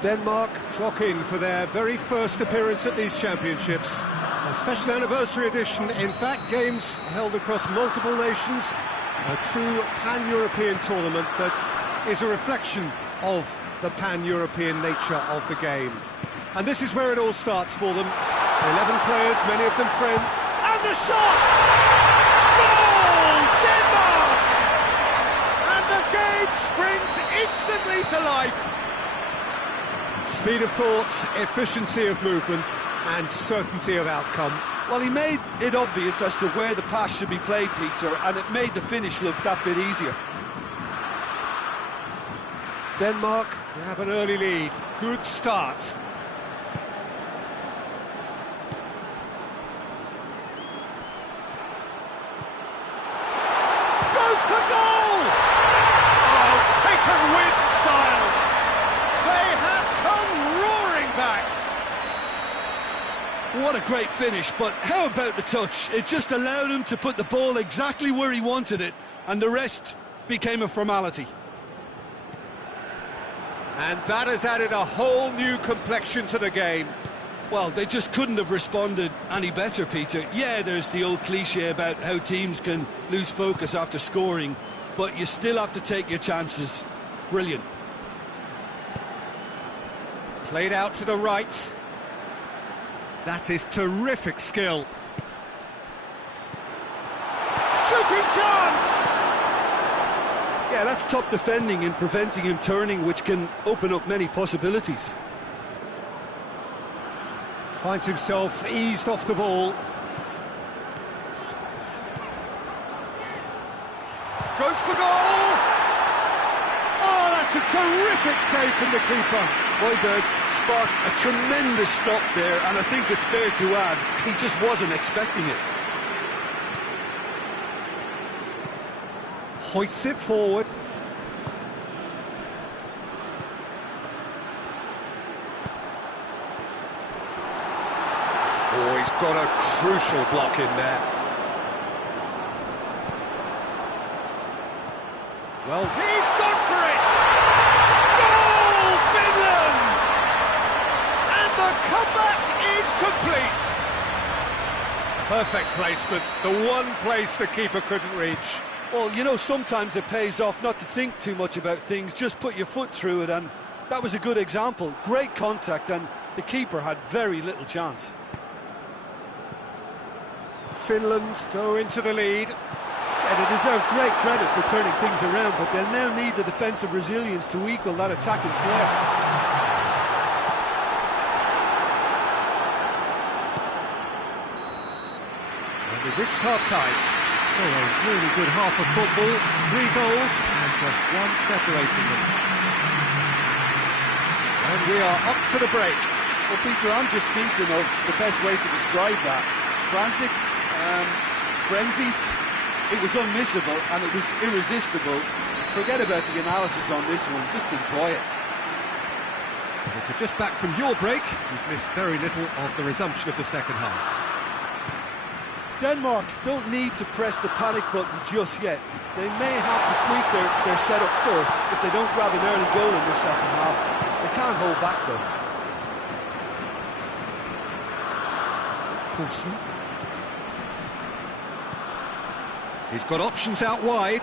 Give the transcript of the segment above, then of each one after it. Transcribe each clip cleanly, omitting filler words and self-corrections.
Denmark clock in for their very first appearance at these championships. A special anniversary edition, in fact, games held across multiple nations. A true pan-European tournament that is a reflection of the pan-European nature of the game. And this is where it all starts for them. 11 players, many of them friends. And the shot! Goal! Denmark! And the game springs instantly to life. Speed of thought, efficiency of movement, and certainty of outcome. Well, he made it obvious as to where the pass should be played, Peter, and it made the finish look that bit easier. Denmark have an early lead. Good start. Goes for goal! Oh, taken with style. They have come roaring back. What a great finish, but how about the touch? It just allowed him to put the ball exactly where he wanted it, and the rest became a formality. And that has added a whole new complexion to the game. Well, they just couldn't have responded any better, Peter. Yeah, there's the old cliche about how teams can lose focus after scoring, but you still have to take your chances. Brilliant. Played out to the right. That is terrific skill. Shooting chance! Yeah, that's top defending and preventing him turning, which can open up many possibilities. Finds himself eased off the ball. Goes for goal! Oh, that's a terrific save from the keeper. Højbjerg sparked a tremendous stop there, and I think it's fair to add, he just wasn't expecting it. Hoists it forward. Oh, he's got a crucial block in there. Well, he's gone for it! Goal, Finland! And the comeback is complete. Perfect placement, the one place the keeper couldn't reach. Well, you know, sometimes it pays off not to think too much about things, just put your foot through it, and that was a good example. Great contact, and the keeper had very little chance. Finland go into the lead. Yeah, they deserve great credit for turning things around, but they'll now need the defensive resilience to equal that attacking flair. And we've reached half-time. So a really good half of football, 3 goals and just one separating them. And we are up to the break. Well, Peter, I'm just thinking of the best way to describe that. Frantic, frenzied. It was unmissable and it was irresistible. Forget about the analysis on this one, just enjoy it. If you're just back from your break, you've missed very little of the resumption of the second half. Denmark don't need to press the panic button just yet. They may have to tweak their setup first if they don't grab an early goal in the second half. They can't hold back though. Poulsen. He's got options out wide.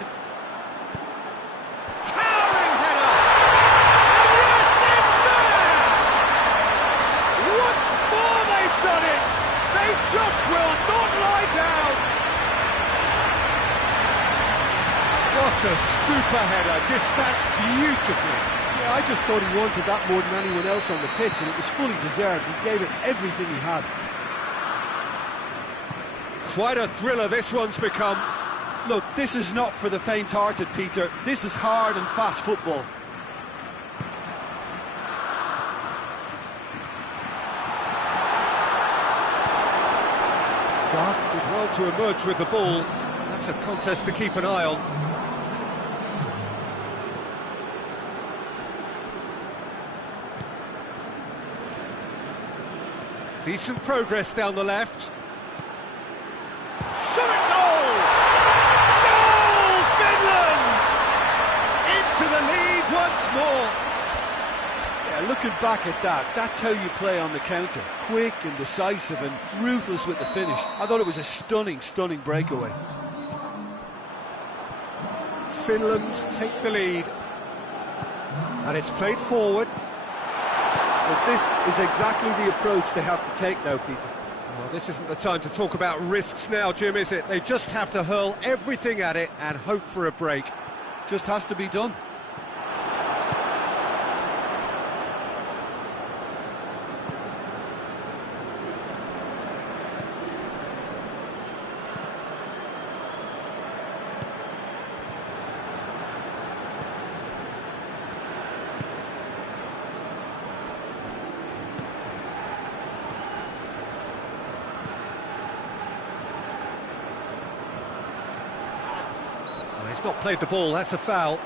Towering header! And yes, it's there! Once more they've done it! They just will not lie down! What a super header, dispatched beautifully. Yeah, I just thought he wanted that more than anyone else on the pitch, and it was fully deserved. He gave it everything he had. Quite a thriller this one's become. Look, this is not for the faint-hearted, Peter. This is hard and fast football. Clark did well to emerge with the ball. That's a contest to keep an eye on. Decent progress down the left. Shot at goal! Goal, Finland! Into the lead once more. Yeah, looking back at that, that's how you play on the counter. Quick and decisive and ruthless with the finish. I thought it was a stunning, stunning breakaway. Finland take the lead. And it's played forward. But this is exactly the approach they have to take now, Peter. Well, this isn't the time to talk about risks now, Jim, is it? They just have to hurl everything at it and hope for a break. Just has to be done. He's not played the ball, that's a foul.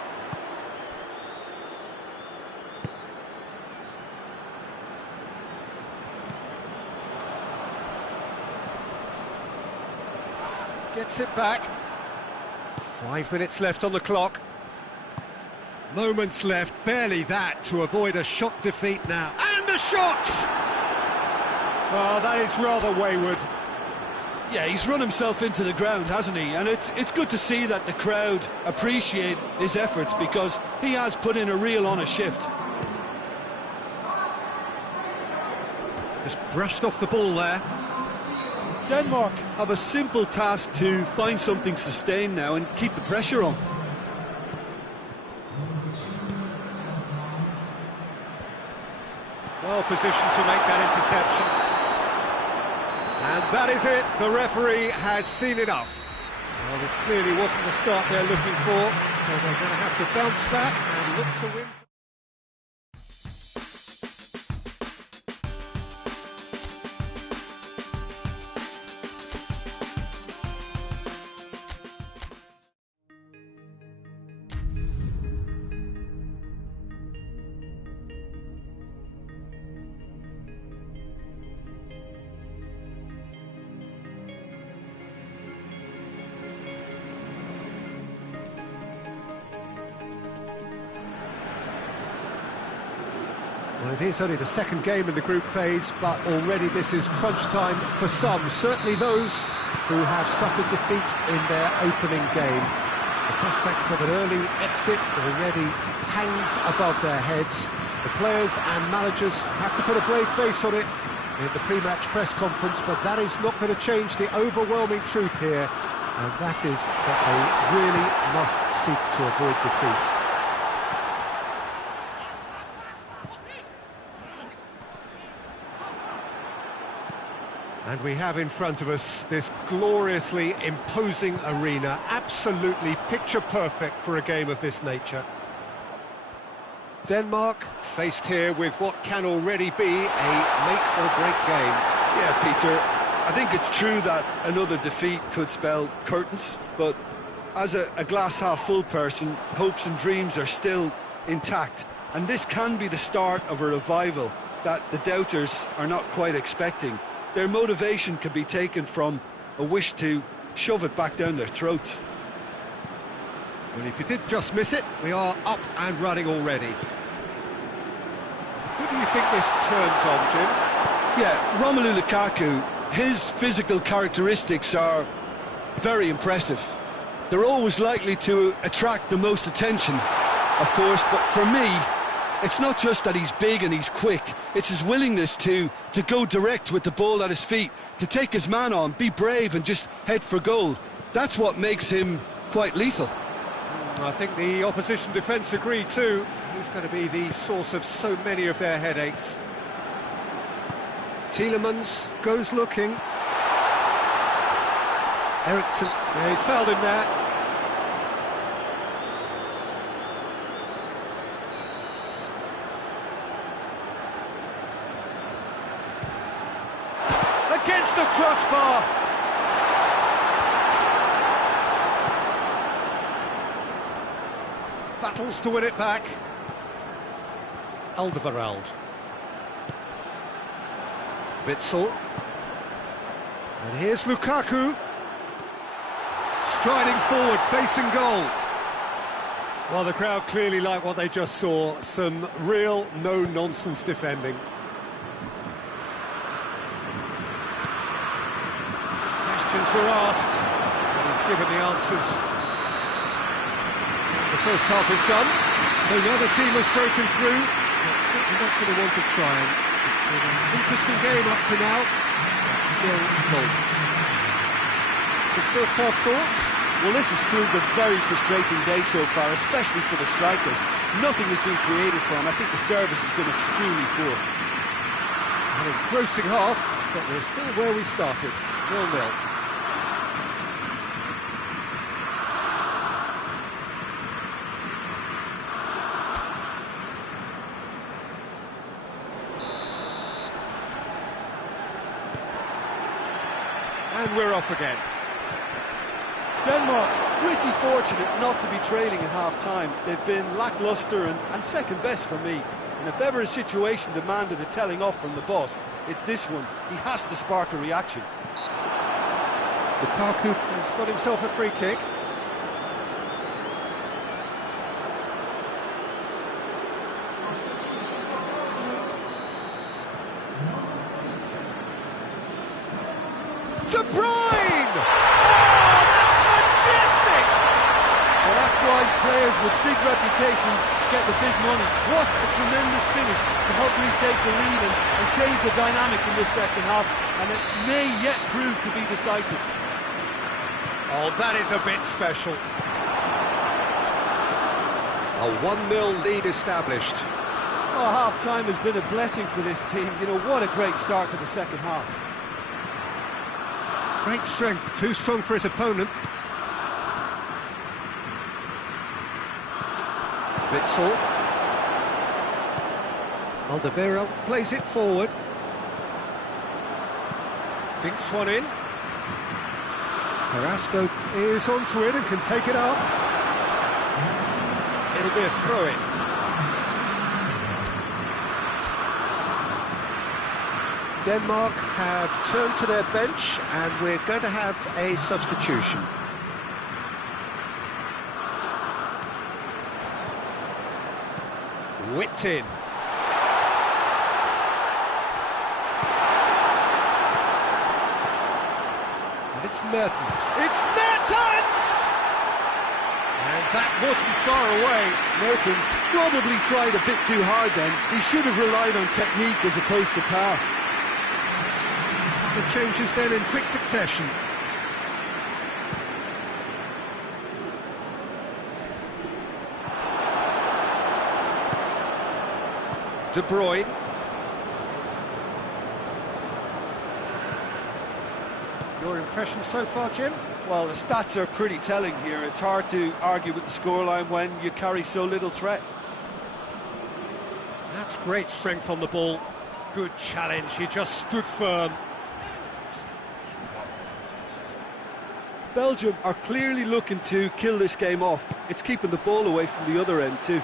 Gets it back. 5 minutes left on the clock. Moments left, barely that, to avoid a shock defeat now. And a shot! Oh, that is rather wayward. Yeah, he's run himself into the ground, hasn't he? And it's good to see that the crowd appreciate his efforts, because he has put in a real honest shift. Just brushed off the ball there. Denmark have a simple task to find something sustained now and keep the pressure on. Well positioned to make that interception. And that is it, the referee has seen enough. Well, this clearly wasn't the start they're looking for, so they're going to have to bounce back and look to win. Well, it is only the second game in the group phase, but already this is crunch time for some, certainly those who have suffered defeat in their opening game. The prospect of an early exit already hangs above their heads. The players and managers have to put a brave face on it in the pre-match press conference, but that is not going to change the overwhelming truth here, and that is that they really must seek to avoid defeat. And we have in front of us this gloriously imposing arena, absolutely picture perfect for a game of this nature. Denmark faced here with what can already be a make-or-break game. Yeah, Peter, I think it's true that another defeat could spell curtains, but as a glass-half-full person, hopes and dreams are still intact, and this can be the start of a revival that the doubters are not quite expecting. Their motivation can be taken from a wish to shove it back down their throats. Well, if you did just miss it, we are up and running already. Who do you think this turns on, Jim? Yeah, Romelu Lukaku, his physical characteristics are very impressive. They're always likely to attract the most attention, of course, but for me, it's not just that he's big and he's quick, it's his willingness to go direct with the ball at his feet, to take his man on, be brave and just head for goal. That's what makes him quite lethal. I think the opposition defence agree too. He's going to be the source of so many of their headaches. Tielemans goes looking. Eriksson, yeah, he's fouled him there. Against the crossbar. Battles to win it back. Alderweireld. Witsel. And here's Lukaku. Striding forward, facing goal. Well, the crowd clearly like what they just saw. Some real no-nonsense defending. Questions were asked, and he's given the answers. The first half is done, so now the team has broken through. It's certainly not going to want to try and... It's been an interesting game up to now. Still goals. Some first half thoughts? Well, this has proved a very frustrating day so far, especially for the strikers. Nothing has been created for them. I think the service has been extremely poor. An engrossing half, but we're still where we started, 0-0. And we're off again. Denmark pretty fortunate not to be trailing at half-time. They've been lacklustre and second best for me. And if ever a situation demanded a telling off from the boss, it's this one. He has to spark a reaction. Lukaku has got himself a free kick. De Bruyne! Oh, that's majestic! Well, that's why players with big reputations get the big money. What a tremendous finish to help retake the lead and change the dynamic in this second half. And it may yet prove to be decisive. Oh, that is a bit special. A 1-0 lead established. Oh, half-time has been a blessing for this team. You know, what a great start to the second half. Great strength, too strong for his opponent. Witsel. Alderweireld plays it forward. Dinks one in. Carrasco is onto it and can take it up. It'll be a throw-in. Denmark have turned to their bench and we're going to have a substitution. Whipped in. And it's Mertens. It's Mertens! And that wasn't far away. Mertens probably tried a bit too hard then. He should have relied on technique as opposed to power. The changes then in quick succession. De Bruyne. Your impression so far, Jim? Well, the stats are pretty telling here. It's hard to argue with the scoreline when you carry so little threat. That's great strength on the ball. Good challenge, he just stood firm. Belgium are clearly looking to kill this game off. It's keeping the ball away from the other end too.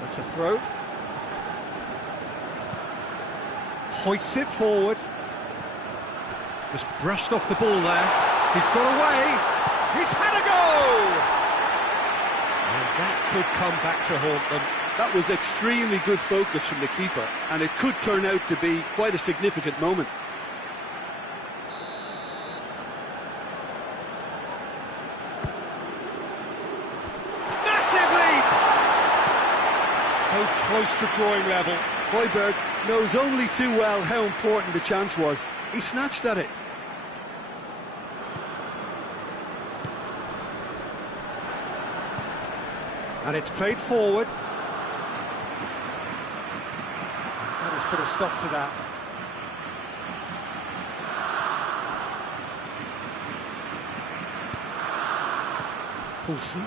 That's a throw. Hoists it forward. Just brushed off the ball there. He's got away. He's had a go! And that could come back to haunt them. That was extremely good focus from the keeper, and it could turn out to be quite a significant moment. So close to drawing level. Højbjerg knows only too well how important the chance was. He snatched at it. And it's played forward. That has put a stop to that. Poulsen.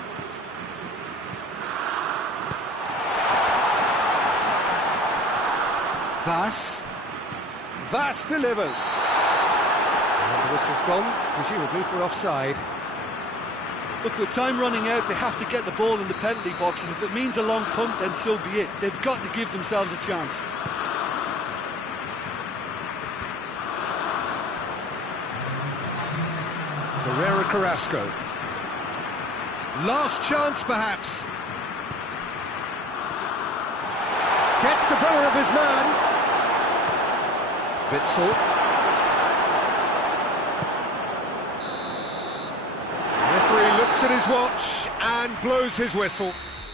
Vass delivers. And the whistle's gone, presumably for offside. Look, with time running out, they have to get the ball in the penalty box, and if it means a long punt, then so be it. They've got to give themselves a chance. Ferreira Carrasco. Last chance, perhaps. Gets the better of his man. Witsel. The referee looks at his watch and blows his whistle.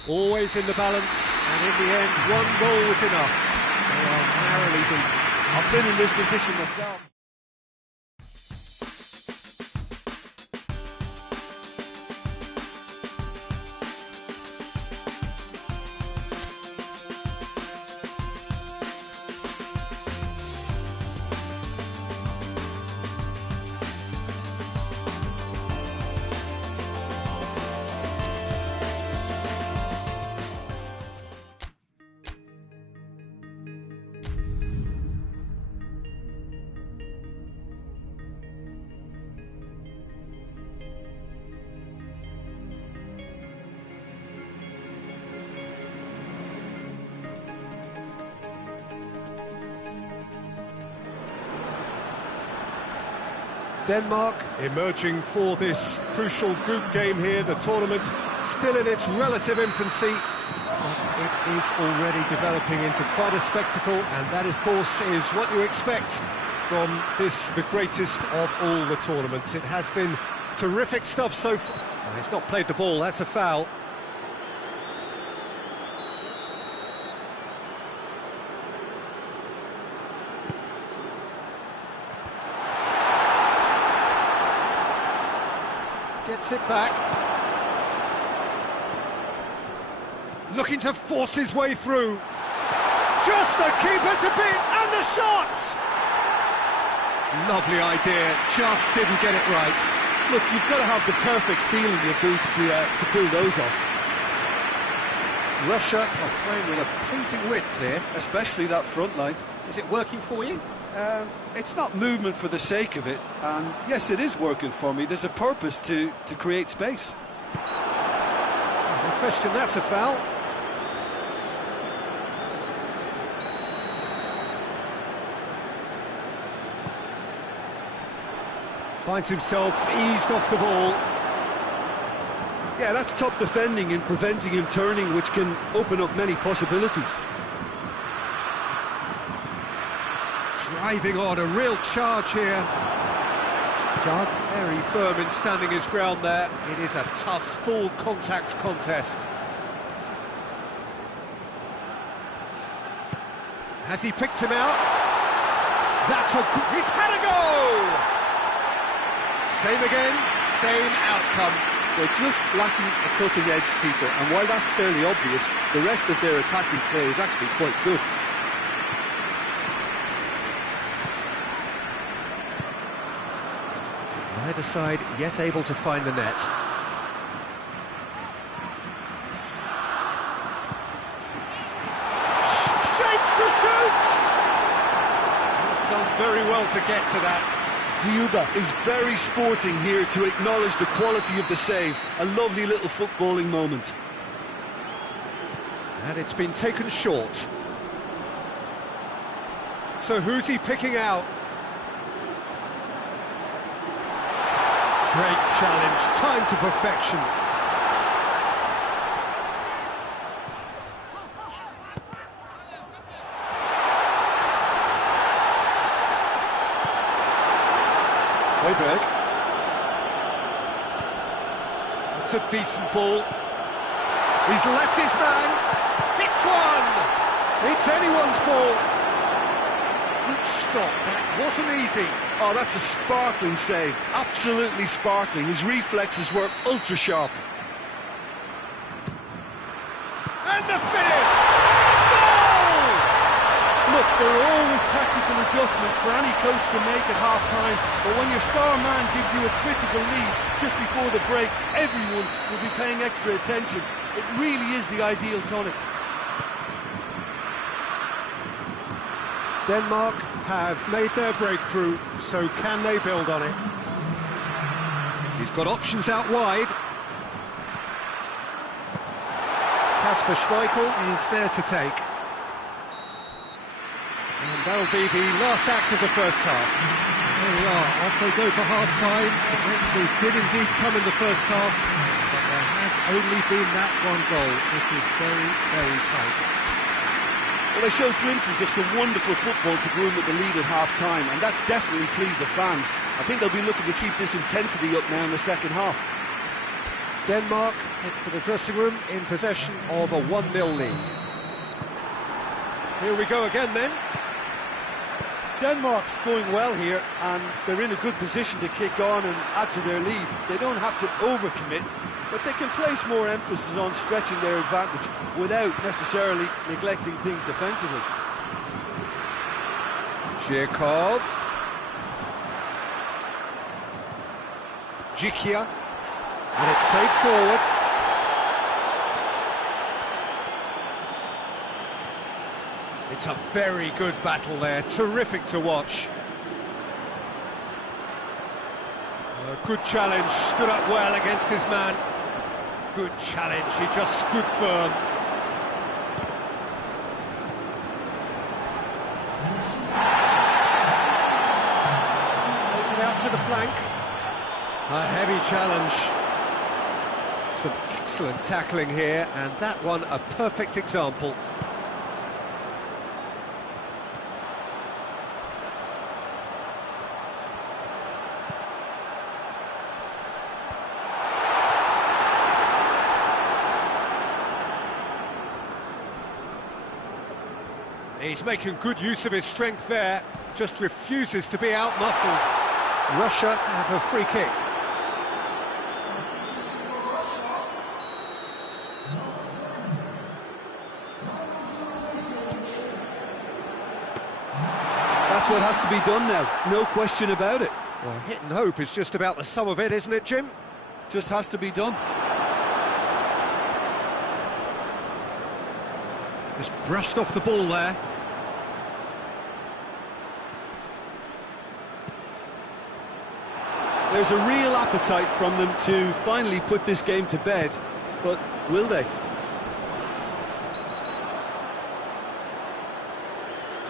Always in the balance, and in the end, one goal was enough. They are narrowly beaten. I've been in this position myself. Denmark emerging for this crucial group game here, the tournament still in its relative infancy. It is already developing into quite a spectacle, and that, of course, is what you expect from this, the greatest of all the tournaments. It has been terrific stuff so far. Oh, he's not played the ball, that's a foul. Gets it back. Looking to force his way through. Just the keeper to beat, and the shot! Lovely idea, just didn't get it right. Look, you've got to have the perfect feel in your boots to pull those off. Russia are playing with a pleasing width here. Especially that front line. Is it working for you? It's not movement for the sake of it, and yes, it is working for me. There's a purpose to create space. No question, that's a foul. Finds himself eased off the ball. Yeah, that's top defending and preventing him turning, which can open up many possibilities. Driving on, a real charge here. Judd very firm in standing his ground there. It is a tough, full contact contest. Has he picked him out? That's a good... He's had a go! Same again, same outcome. They're just lacking a cutting edge, Peter, and while that's fairly obvious, the rest of their attacking play is actually quite good. Neither side yet able to find the net. Shapes to shoot! He's done very well to get to that. Ziuba is very sporting here to acknowledge the quality of the save. A lovely little footballing moment. And it's been taken short. So who's he picking out? Great challenge, time to perfection. Højbjerg. It's a decent ball. He's left his man. Hits one! It's anyone's ball. Good stop, that wasn't easy. Oh, that's a sparkling save. Absolutely sparkling. His reflexes were ultra sharp. And the finish! Goal! Look, there are always tactical adjustments for any coach to make at half-time, but when your star man gives you a critical lead just before the break, everyone will be paying extra attention. It really is the ideal tonic. Denmark have made their breakthrough, so can they build on it? He's got options out wide. Kasper Schmeichel is there to take. And that'll be the last act of the first half. There we are, off they go for half-time. The breakthrough did indeed come in the first half, but there has only been that one goal. It is very, very tight. Well, they showed glimpses of some wonderful football to go in with the lead at half-time, and that's definitely pleased the fans. I think they'll be looking to keep this intensity up now in the second half. Denmark head for the dressing room in possession of a 1-0 lead. Here we go again then. Denmark going well here, and they're in a good position to kick on and add to their lead. They don't have to overcommit, but they can place more emphasis on stretching their advantage without necessarily neglecting things defensively. Zhirkov. Jikia. And it's played forward. It's a very good battle there, terrific to watch. A good challenge, stood up well against his man. Good challenge, he just stood firm. Takes it out to the flank. A heavy challenge. Some excellent tackling here, and that one a perfect example. He's making good use of his strength there, just refuses to be out-muscled. Russia have a free kick. That's what has to be done now, no question about it. Well, hit and hope is just about the sum of it, isn't it, Jim? Just has to be done. Just brushed off the ball there. There's a real appetite from them to finally put this game to bed, but will they?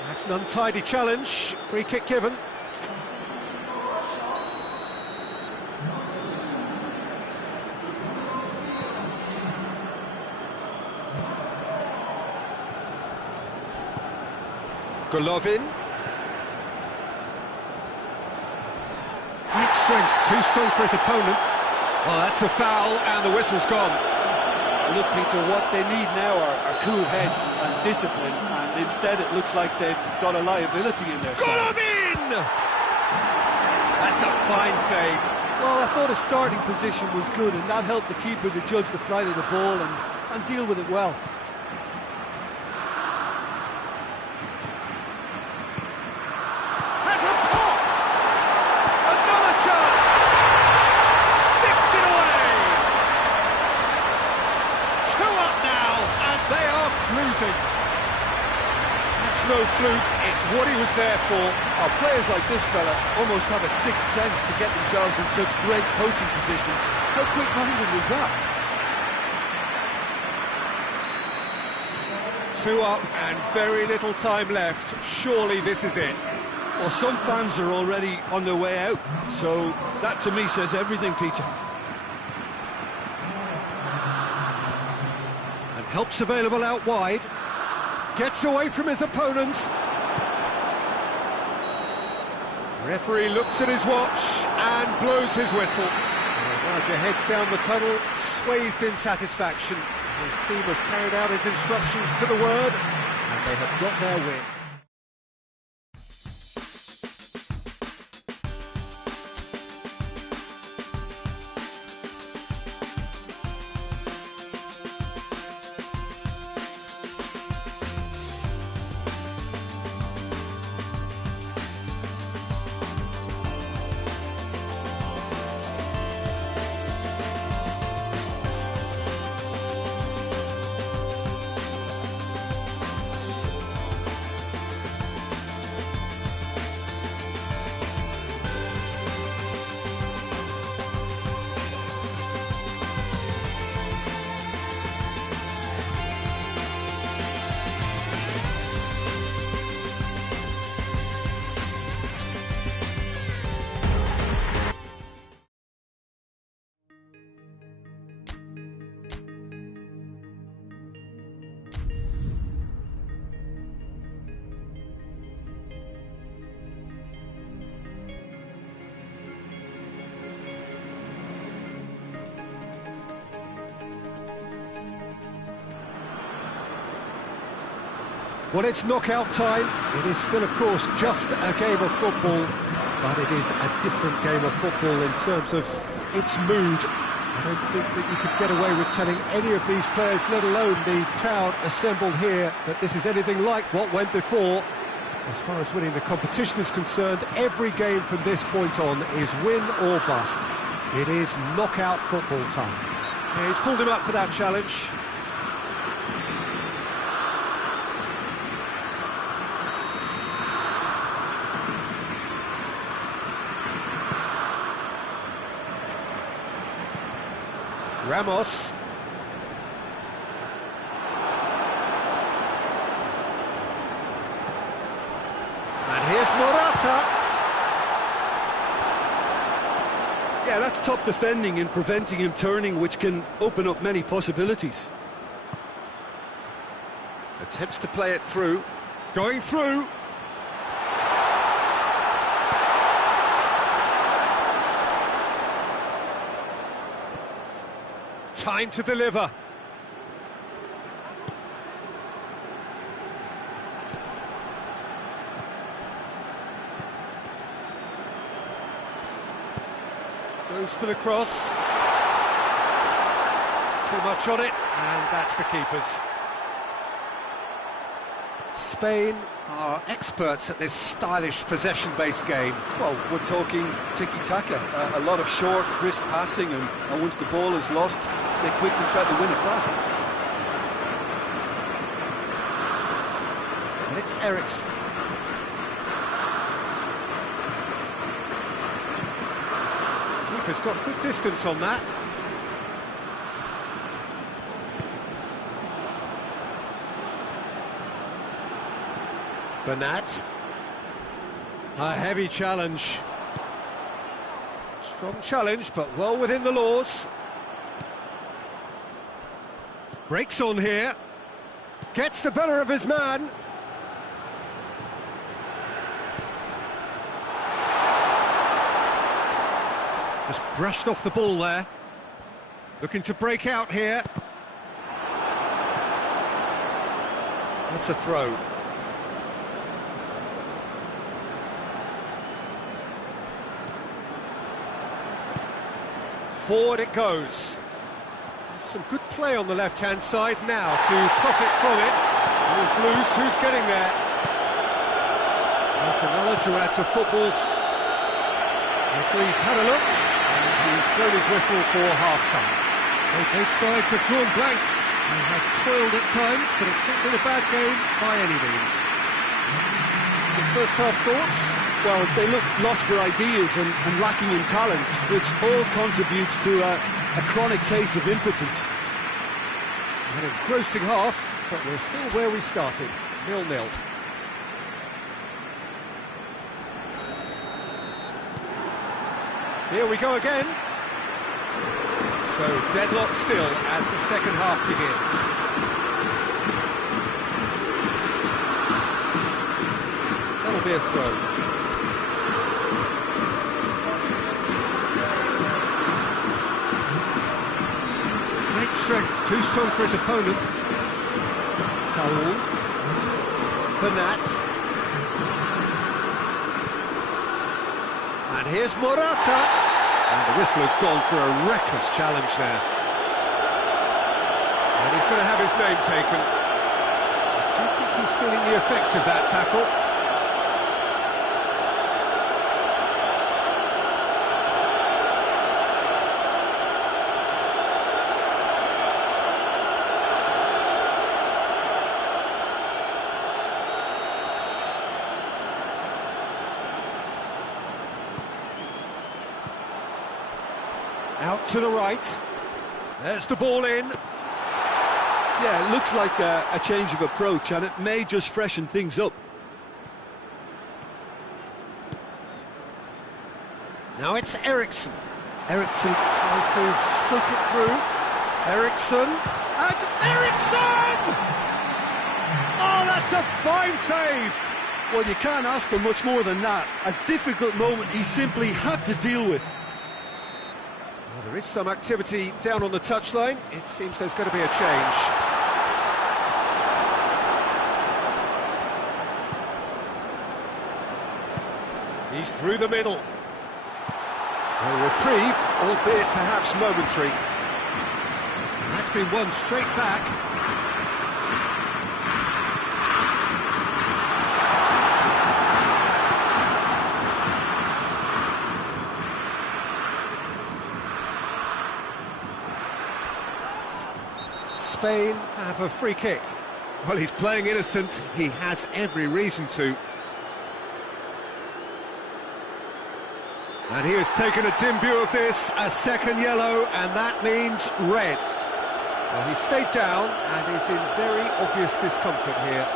That's an untidy challenge, free kick given. Golovin. Great strength, too strong for his opponent. Well, that's a foul, and the whistle's gone. Look, Peter, what they need now are cool heads and discipline, and instead it looks like they've got a liability in their side. Golovin! That's a fine save. Well, I thought his starting position was good, and that helped the keeper to judge the flight of the ball and deal with it well. That's no fluke, it's what he was there for. Oh, players like this fella almost have a sixth sense to get themselves in such great coaching positions. How quick-minded was that? 2 up and very little time left. Surely this is it. Well, some fans are already on their way out, so that to me says everything, Peter. And help's available out wide. Gets away from his opponents. Referee looks at his watch and blows his whistle. Raja heads down the tunnel, swathed in satisfaction. His team have carried out his instructions to the word, and they have got their win. Well, it's knockout time. It is still, of course, just a game of football, but it is a different game of football in terms of its mood. I don't think that you could get away with telling any of these players, let alone the crowd assembled here, that this is anything like what went before. As far as winning the competition is concerned, every game from this point on is win or bust. It is knockout football time. Yeah, he's pulled him up for that challenge. Ramos. And here's Morata. Yeah, that's top defending and preventing him turning, which can open up many possibilities. Attempts to play it through. Going through. Time to deliver. Goes for the cross. Too much on it, and that's the keepers. Spain are experts at this stylish possession-based game. Well, we're talking tiki-taka, a lot of short, crisp passing, and once the ball is lost, they quickly try to win it back. And it's Eriksen. Keeper's got good distance on that. Bernat. A heavy challenge. Strong challenge, but well within the laws. Breaks on here. Gets the better of his man. Just brushed off the ball there. Looking to break out here. That's a throw. Forward it goes. Some good play on the left-hand side now to profit from it. It's loose, who's getting there? That's another to add to football's. Referee's had a look, and he's blown his whistle for half-time. Both sides have drawn blanks. They have toiled at times, but it's not been a bad game by any means. Some first-half thoughts? Well, they look lost for ideas and lacking in talent, which all contributes to a chronic case of impotence. Had a engrossing half, but we're still where we started, 0-0. Here we go again. So deadlock still as the second half begins. That'll be a throw. Strength, too strong for his opponent. Saul. Bernat. And here's Morata. And the whistler's gone for a reckless challenge there. And he's going to have his name taken. Do you think he's feeling the effects of that tackle? Out to the right. There's the ball in. Yeah, it looks like a change of approach, and it may just freshen things up. Now it's Eriksen. Eriksen tries to stroke it through. Eriksen. And Eriksen! Oh, that's a fine save! Well, you can't ask for much more than that. A difficult moment he simply had to deal with. Well, there is some activity down on the touchline. It seems there's going to be a change. He's through the middle. A reprieve, albeit perhaps momentary. That's been won straight back. Spain have a free kick. Well, he's playing innocent. He has every reason to. And he has taken a dim view of this, a second yellow, and that means red. Well, he stayed down and is in very obvious discomfort here.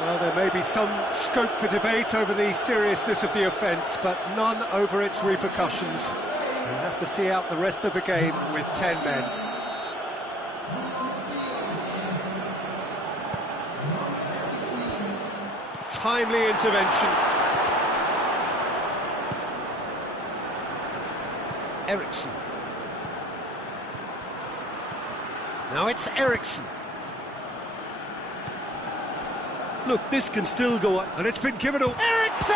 Well, there may be some scope for debate over the seriousness of the offence, but none over its repercussions. We'll have to see out the rest of the game with 10 men. Timely intervention. Eriksson. Now it's Eriksson. Look, this can still go on. And it's been given to Eriksson!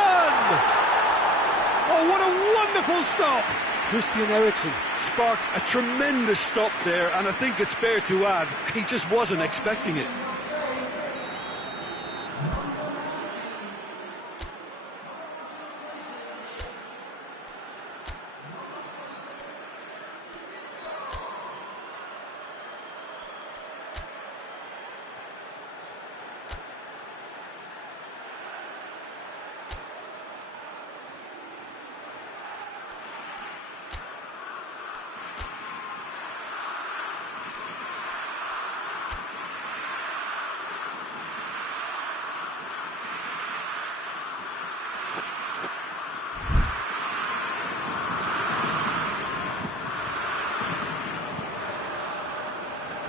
Oh, what a wonderful stop! Christian Eriksen sparked a tremendous stop there, and I think it's fair to add, he just wasn't expecting it.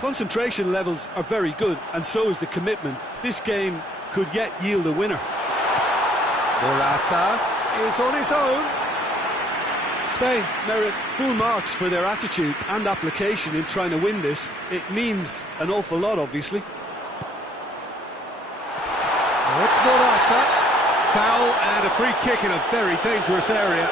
Concentration levels are very good, and so is the commitment. This game could yet yield a winner. Morata is on his own. Spain merit full marks for their attitude and application in trying to win this. It means an awful lot, obviously. Oh, it's Morata. Foul and a free kick in a very dangerous area.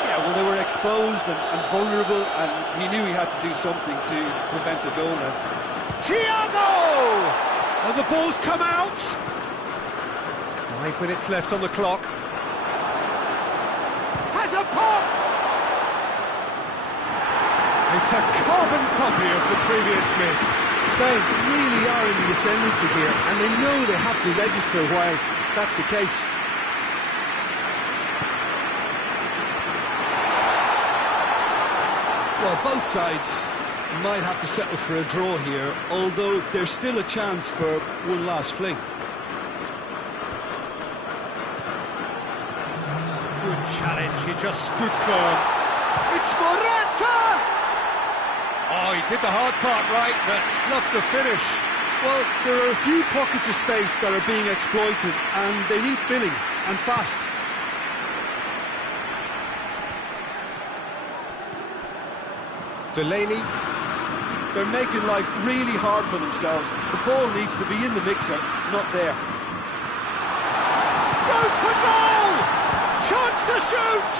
Yeah, well, they were exposed and vulnerable, and he knew he had to do something to prevent a goal now. Thiago! And the ball's come out. 5 minutes left on the clock. Has a pop! It's a carbon copy of the previous miss. Spain really are in the ascendancy here, and they know they have to register while that's the case. Well, both sides might have to settle for a draw here, although there's still a chance for one last fling. Good challenge, he just stood firm. It's Morata! Oh, he did the hard part right, but fluffed the finish. Well, there are a few pockets of space that are being exploited, and they need filling, and fast. Delaney. They're making life really hard for themselves. The ball needs to be in the mixer, not there. Goes for goal! Chance to shoot!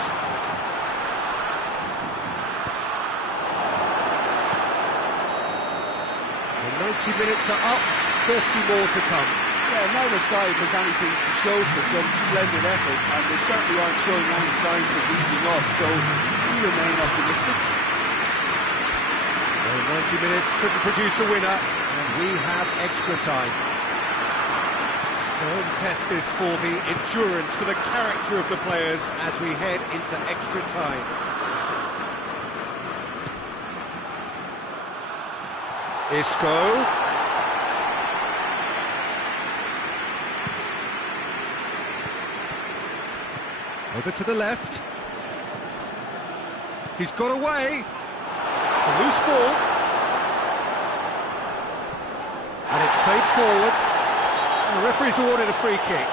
The 90 minutes are up, 30 more to come. Yeah, neither side has anything to show for some splendid effort, and they certainly aren't showing any signs of easing off, so we remain optimistic. 90 minutes couldn't produce a winner, and we have extra time. Stern test this for the endurance, for the character of the players as we head into extra time. Isco. Over to the left. He's got away. It's a loose ball. And it's played forward. And the referee's awarded a free kick.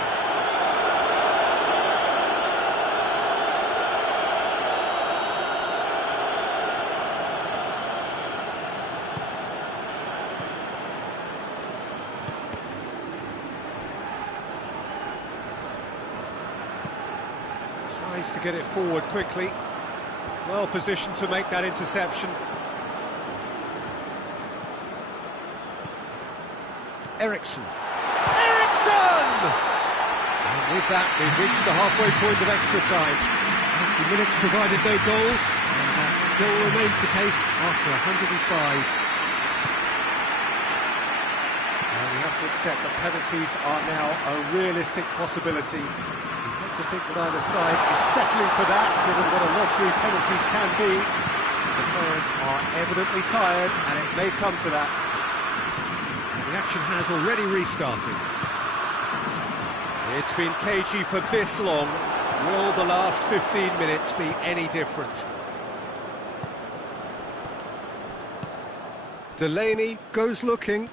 Tries to get it forward quickly. Well positioned to make that interception. Eriksson! And with that, we've reached the halfway point of extra time. 90 minutes provided no goals, and that still remains the case after 105. And we have to accept that penalties are now a realistic possibility. We have to think that either side is settling for that, given what a lottery penalties can be. The players are evidently tired, and it may come to that. The action has already restarted. It's been cagey for this long. Will the last 15 minutes be any different? Delaney goes looking.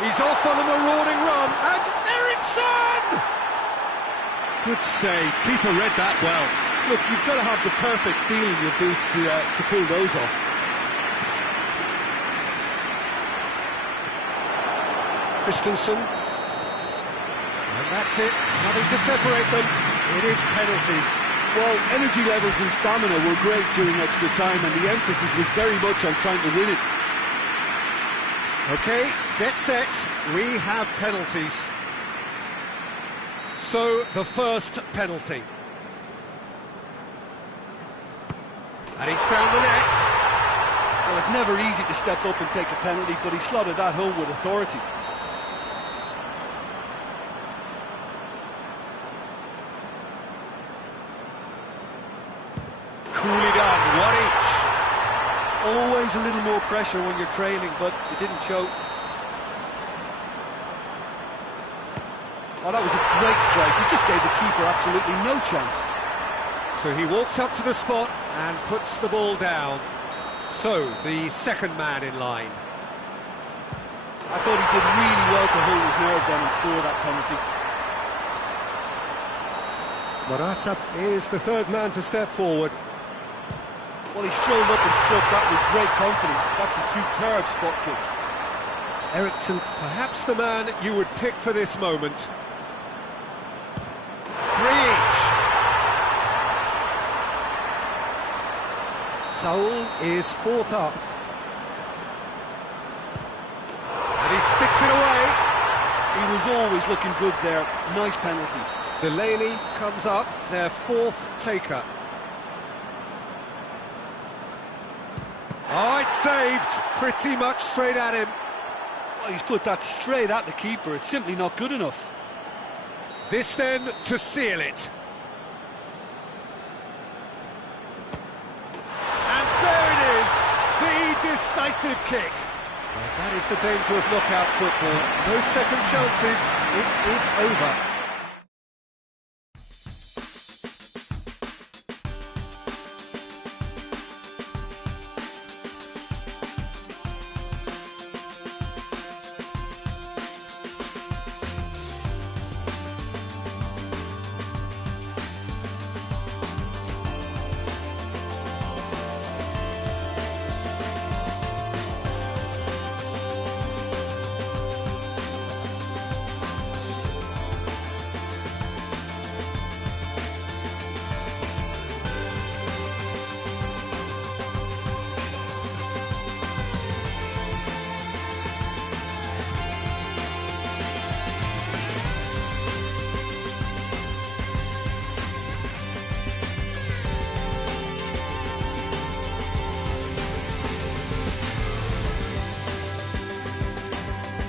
He's off on a marauding run, and Eriksson! Good save. Keeper read that well. Look, you've got to have the perfect feel in your boots to pull those off. Christensen. And that's it, nothing to separate them. It is penalties. Well, energy levels and stamina were great during extra time, and the emphasis was very much on trying to win it. OK, get set, we have penalties. So, the first penalty. And he's found the net. Well, it's never easy to step up and take a penalty, but he slotted that home with authority. Coolly done, 1 each. Always a little more pressure when you're trailing, but it didn't show. Oh, that was a great strike. He just gave the keeper absolutely no chance. So he walks up to the spot and puts the ball down. So, the second man in line. I thought he did really well to hold his nerve then and score that penalty. Morata is the third man to step forward. Well, he strolled up and struck that with great confidence. That's a superb spot kick. Eriksson, perhaps the man you would pick for this moment. 3 each. Saul is fourth up. And he sticks it away. He was always looking good there. Nice penalty. Delaney comes up, their fourth taker. Oh, it's saved, pretty much straight at him. Well, he's put that straight at the keeper. It's simply not good enough. This then to seal it. And there it is, the decisive kick. Well, that is the danger of knockout football. No second chances, it is over.